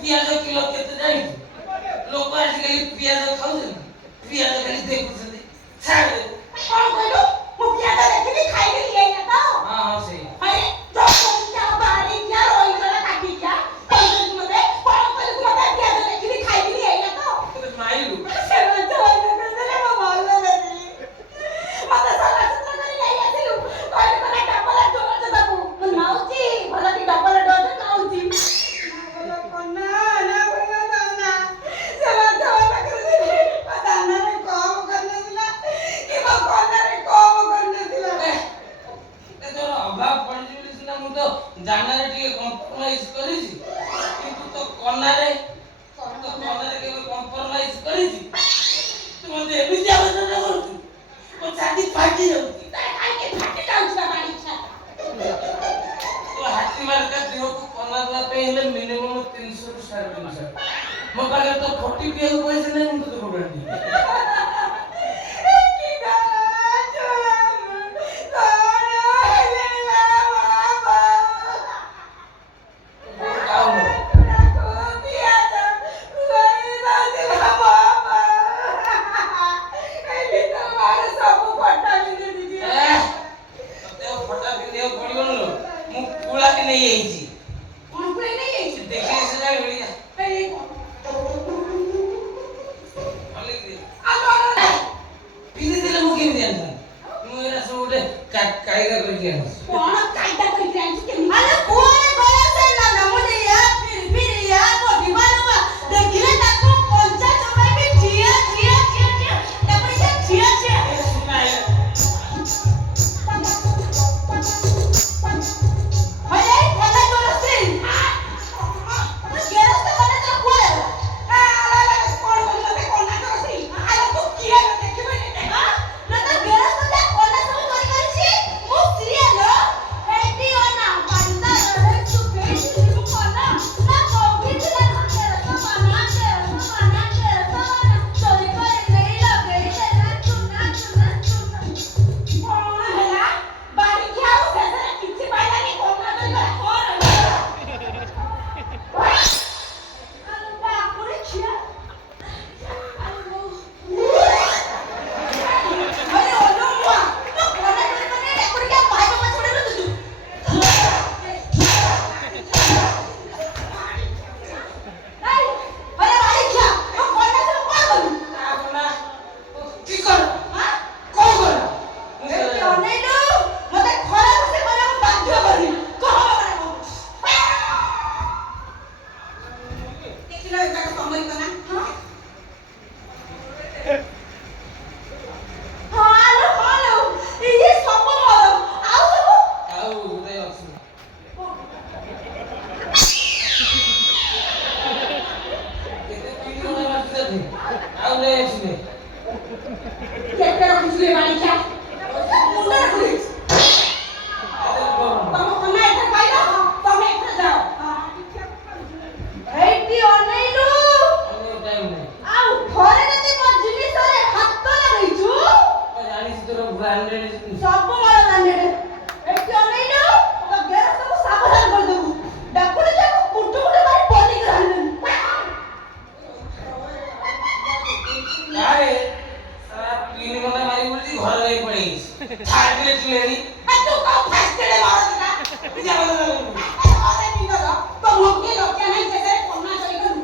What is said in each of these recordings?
ପିଆଜ କିଲୋ କେତେ ଜାଣିଛୁ? ଲୋକ ଆଜିକାଲି ପିଆଜ ଖାଉଛନ୍ତି, ପିଆଜ ଖାଲି ଦେଖୁଛନ୍ତି। ଛାଡ କଣ କହିଲୁ? ମୁଁ ପିଆଜ ଦେଖିବି ଖାଇବି ଏଇଆ ତ? ହଁ ହଁ ସେଇ ଆରେ ଯା ବାଡ଼ି ଯା ରହିଗଲା କାଟି ଯା କହିଲୁ ମତେ କଣ କହିଲୁ? ମତେ ପିଆଜ ଦେଖିବି ଖାଇବି ଏଇଆ ତ? ମାଇଲୁ ସେ ମତେ କହିଲେ ମୁଁ ଭଲ ଲାଗିଲି। ମତେ ସଲା ସଲା କରି ନେଇ ଆସିଲୁ କହିଲୁ ମାନେ ଡବଲ ଡୋଜ ଦବୁ। ମୁଁ ନଉଛି ଭଲ କି ଡବଲ ଡୋଜ ନଉଛି। ନା ଭଲ ନା ଭଲ ନା ସେ ମତେ ପାଖରେ ଦାନାରେ କମ କରିନଥିଲା କି ମୋ କନାରେ କମ କରିନଥିଲା। ତୋର ଅଭାବ ପଡିଛି ବୋଲି ସିନା ମୁଁ ତ ଦାନାରେ ଟିକେ କମ୍ପ୍ରମାଇଜ କରିଛି, କିନ୍ତୁ ତୋ କନାରେ କେବେ କମ୍ପ୍ରମାଇଜ କରିଛି? ତୁ ମତେ ଏମିତି ଆଲୋଚନା କରୁଛୁ, ମୋ ଛାତି ଫାଟି ଯାଉଛି। କାହିଁକି ଫାଟି ଯାଉଛି ବାବା ଇଚ୍ଛା? ତୋ ହାତୀ ମାର୍କା ଦେହକୁ କନା ଦେବା ପାଇଁ ହେଲେ ମିନିମମ୍ 300 ରୁ 350। ମୋ ପାଖରେ ତ 40 ପିଆକୁ ପଇସା ନାହିଁ, ମୁଁ ତୋତେ କୋଉଠୁ ଆଣିବି? ନେଇଯାଇଛି ଦେଖିଲେ ସେ ଜାଣିବ। ପିନ୍ଧିଥିଲେ ମୁଁ କେମିତି ଜାଣିଥାନ୍ତି? ମୁଁ ଏରା ସବୁ ଗୋଟେ କାଇଦା କରିକି ଆଣିଛି। କଣ କାଇଦା କରିକି ଆଣିଛୁ? ଆରେ କୁଆଡେ ଗଲା ସେ ନାନା ମୁନିଆ ଫିରି କୋଠି ବାଲୁଆ ଦେଖିଲେ ତାକୁ କଞ୍ଚା ଚୋବାଇକି ଠିଆ ତାପରେ ସେ ଠିଆ ହଏ କଲା ଜୋରସ୍ତି ଗେରସ୍ତ କଲା ତ କୁଆଡେ ଆଲା କଣ ମତେ କନା ଜୋରସ୍ତି ଆଲା ତୁ କିଏ ଦେଖିବେ ନା ନା ଗେରସ୍ତ ଯା କଲା ସବୁ କରିଛି ମୁଁ ସିରିୟଲ ଏଠି ଅନା ବାନ୍ଦା ରେ ସୁକେଇ ମୁଁ କଲା ନା କୋଠି ଥିଲା ଗେରସ୍ତ ମାନା ଚୋରି କରି ନେଇ ଲଗେଇ ଦେଲା ଚୁନା କଣ ହେଲା ବାଡ଼ି ଖାଉ ସେସରେ କିଛି ପାଇଲାନି କୋନା କରିଗଲା କଣ ଆଲୁ ବାପୁରେ ଖିଆ अरे ओलो मुआ तो कोना करने एकुरी क्या भाई को छोड़े न तू नहीं अरे भाई क्या तो कोना से कौन बोलू ना की कर हां कौन कर ए क्यों नहीं लो मते खराब से बोले हम बाध्य करी कहो देखिलो एटा को तमरी कना हां हालो ये सब मोर आउ सब ଆଉ ଉଦୟ ଅଛି କେତେ ପିଇଲ ନା ମାସରେ ଆଉ ଉଦୟ ଅଛି केते रखुले बाड़ी क्या मुंडा रखुले तम कोना एथे पाइलो तम एथे जाओ एटी अनेइलु टाइम नाही आउ घरे जति म जिनिस रे हाथ लगाइछु ଜାଣିଛି ତୋର ବ୍ରାଣ୍ଡେଡ सब मार ब्रांडेड एटी अनेइलु तो गेर सब सावधान कर देबु डाकुले जाको कुटु कुटु मारी पनी कर हलन ଆରେ ସାରା ପିନି ମନା ମାରି ବୋଲି ଘର ଯାଇ ପଳେଇଛି ଛାଡିଲେ ଚୁଲେଣି आ तू का फास्ट रे मारत ना ବିଜା ବଦଳ अरे नहीं करो तो मुके लोग क्या नहीं जैसे कोना चली करू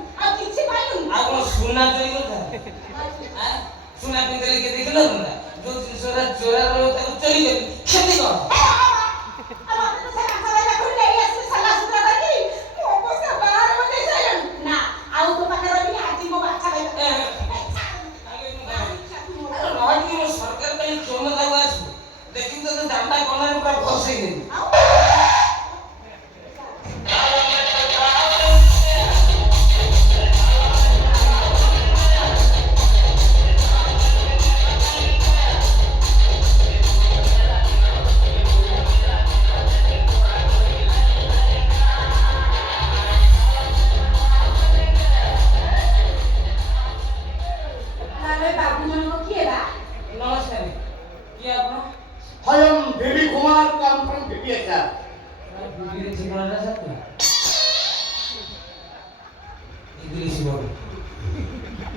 ଇଂଲିଶ ବଡ଼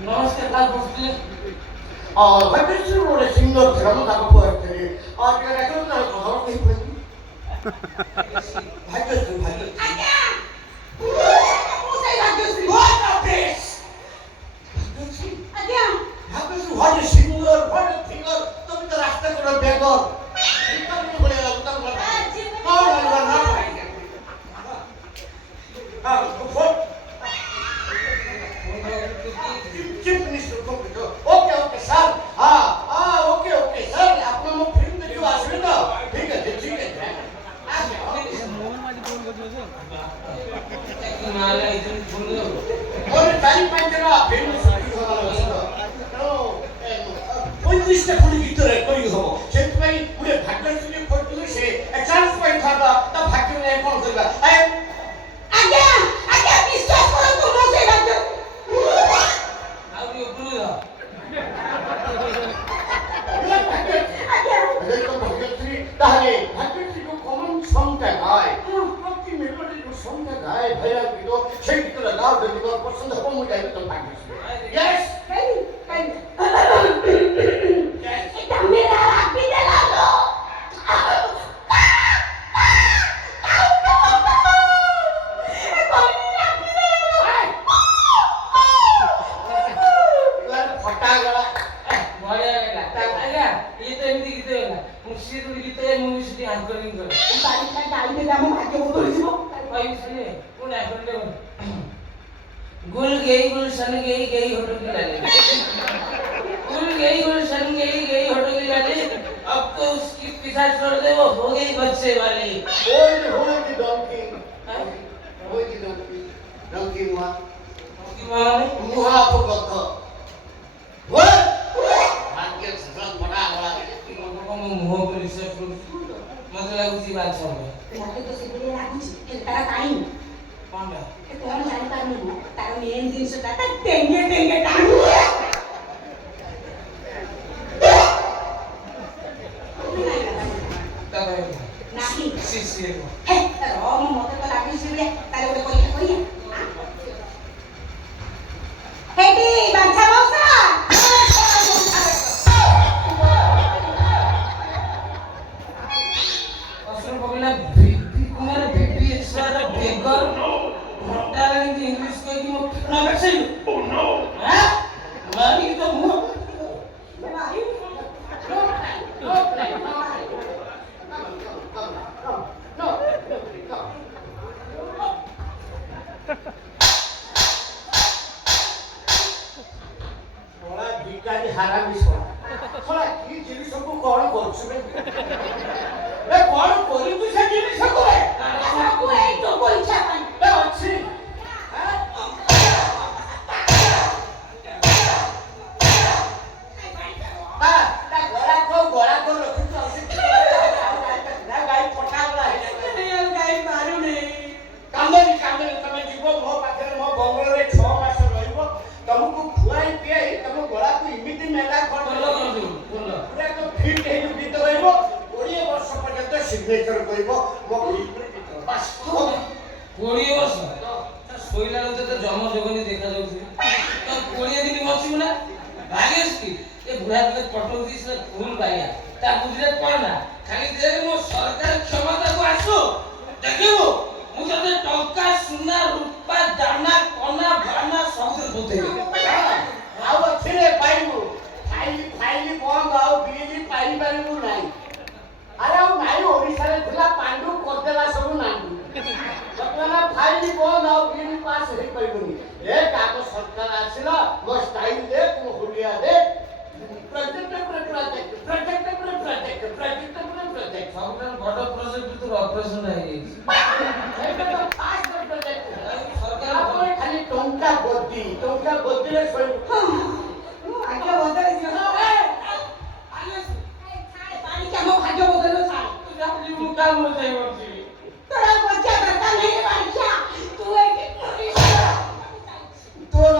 ନମସ୍କାର କାହା ବସିଥିଲେ ଭାଗ୍ୟଶ୍ରୀ ଗୋଟେ ସିଙ୍ଗର ଥିଲା ମୁଁ ତାକୁ କହିଥିଲି ଟିକେ ଦେଖିଲ ନା କଥା କହିପାରିବି ଭାଗ୍ୟଶ୍ରୀ ଭାଗ୍ୟଶ୍ରୀ ଆଜ୍ଞା ମୁଁ ସେଇ ଭାଗ୍ୟଶ୍ରୀ ଭାଗ୍ୟଶ୍ରୀ ଆଜ୍ଞା Bhagyashree what a singer what a singer তুমি তো রাস্তা করে বেগর তুমি বলে গেল তুমি বলে চিফ মিনিস্টার কম্পিউটার ওকে okay sir okay okay sir আপনার মুখ ফিল্ম দেখে আসবে তো ঠিক আছে ମାଲେ ଏଇଥିରୁ ଫୋନ ମୋର 4-5 ଟା ଫିଲ୍ମ ସୁଟିଂ ହବାର ଅଛି ତ ତେଣୁ 35ଟା ଖଣ୍ଡି ଭିତରେ କରି ହବ ସେଥିପାଇଁ ଗୋଟେ ଭାଗ୍ୟଶ୍ରୀ କରିଥିଲେ ସେ ଚାନ୍ସ ପାଇଥାନ୍ତା ତା ଭାଗ୍ୟ ନେଇ କ'ଣ କରିବା ଆଜ୍ଞା ଆଜ୍ଞା ବିଶ୍ୱାସ କରନ୍ତୁ ମୁଁ ସେଇ ଭାଗ୍ୟଶ୍ରୀ ଆଉ ଟିକେ ଉପରକୁ ଯାଅ ଆଜ୍ଞା ভাগ্যশ্রী তাহলে ভাগ্যশ্রীকে কমন সংটা গায় প্রতি মেলোডির সংটা গায় ভাইয়া কিন্তু সেই ভিতরে গাও যদি পছন্দ হবে মুই গাইবে তো ভাগ্যশ্রী ইয়েস এটা মেরা রাখবি দে লালো ফটা গলা ବଢିଆ ଲାଗିଲା ଆଜ୍ଞା ଇଏ ତ ଏମିତି ଗୀତ ହେଲା ମୁଁ ସିଏ ତ ଗୀତ ମୁଁ ବି ସେଠି ଆଙ୍କରିଂ କରେ ବାରିଟା ଗାଳି ଦେଲେ ଆମ ଭାଗ୍ୟ ବଦଳିଯିବ କହିବି ଶୁଣିବେ ମୁଁ ଆଙ୍କରିଂ କରେ गुल गुलशन गई होटो की डाली गुल गुलशन गई होटो की डाली अब तो उसकी पीछा छोड़ दे वो हो गई बच्चे वाली होय की डंकी डंकी मुहा की माने मुहा तो गद्द वो भाग्य सफल बड़ा बड़ा को मुंह पर रिसर्च करू मते लाଗୁଛି ବାଛ ମୋତେ ତ ସେଗୁলো ଲାଗୁଛି ତାର କାଇଁ କଣଟା ଏ କଣ ଜାଣି ପାରୁନି ମୁଁ ତାର ମେନ୍ ଜିନିଷଟା ତା ଟେଙ୍ଗେ ଟେଙ୍ଗେ ଟାଣୁ ତାପରେ ନାହିଁ ସି ହେ ର ମୁଁ ମୋତେ ତ ଲାଗୁଛି ରେ ତାର ଗୋଟେ କହିଆ ହେଟି ବାଛା ମଉସା ଅସଲ ପକେଇଲା ଭିପି କୁମାର ଭିପି ଏକ୍ସଟ୍ରା ବେଗର ଘଣ୍ଟା ଲାଗି ଇଂଲିଶ କହିକି ମୋ ନା ବେସେଇଲୁ ଓ नो ହାଁ ମାରି ତ ମୁଁ ହାରାମି ଶଳା କି ଜିନିଷକୁ କଣ କରୁଛୁ ବେ କଣ କରିବୁ ସେ ଜିନିଷକୁ ସବୁ ଏଇ ତୋ ପଇସା ପାଇଁ ଅଛି ଗଳାକୁ ରଖିଛୁ ଗାଈ ପଠାଗଲା ଗାଈ ମାରୁନି କାନ୍ଦନି ତମେ ଯିବ ମୋ ପାଖରେ ମୋ ବଙ୍ଗଳରେ 6 ମାସ ରହିବ ତମକୁ ଖୁଆଇ ପିଆଇ ତମ ଗଳାକୁ ଏମିତି ମେଲା କରିଦେବ ପୁରା ତ ଫିଟ୍ ହେଇକି ଗୀତ ରହିବ 20 ବର୍ଷ ପର୍ଯ୍ୟନ୍ତ ସିଗ୍ନେଚର କରିବ ମୋ ଫିଲ୍ମରେ ଗୀତ ବାସ୍ 20 ବର୍ଷ ଶୋଇଲା ବେଳେ ତ ଜମ ଜଗନି ଦେଖାଯାଉଛି ତ 20 ଦିନ ବଞ୍ଚିବୁ ନା ଭାଗେଶ କି ଏ ବୁଢା ତତେ ପଟଉଚି ସେ ଫୁଲ ବାଇଆ ତା ବୁଦ୍ଧିରେ କଣ ନା ଖାଲି ଦେଖ ମୋ ସରକାର କ୍ଷମତାକୁ ଆସୁ ଦେଖିବୁ ମୁଁ ତତେ ଟଙ୍କା ସୁନା ରୂପା ଦାନା କନା ବାନା ସବୁଥିରେ ପୋତେଇବି ଆଉ ଅଥିରେ ପାଇବୁ ଫାଇଲି ବନ୍ଦ ଆଉ ବିଲି ପାଇ ପାରିବୁ ନାହିଁ ଆରେ ଆଉ ନାଇଁ ଓଡ଼ିଶାରେ ଥିଲା ପାଣ୍ଡୁ କରିଦେଲା ସବୁ ନାଣ୍ଡୁ ବର୍ତ୍ତମାନ ଫାଇଲି ବନ୍ଦ ଆଉ ବିଲି ପାସ୍ ହେଇପାରିବନି ଏ କାମ ସରକାର ଆସିଲା ମୋ ଷ୍ଟାଇଲ ଦେ ମୋ ହୁଲିଆ ଦେ ପ୍ରୋଜେକ୍ଟ ସବୁଠାରୁ ବଡ ପ୍ରୋଜେକ୍ଟ ତୋର ଅପରେସନ ହେଇଯାଇଛି ସରକାର ଖାଲି ଟଙ୍କା ଗଦିରେ ଶୋଇବୁ ଭାଗ୍ୟ ବଦଳିଯିବ ପାଣି ଆମ ଭାଗ୍ୟ ବଦଳିବ ଛାଡ଼ ମୁଁ କାମ ବଞ୍ଚେଇ ତୋର ବଞ୍ଚିବା ଦରକାର ନାହିଁ ବାଣିଜ୍ୟ ତୁ ଏଠି ତୋର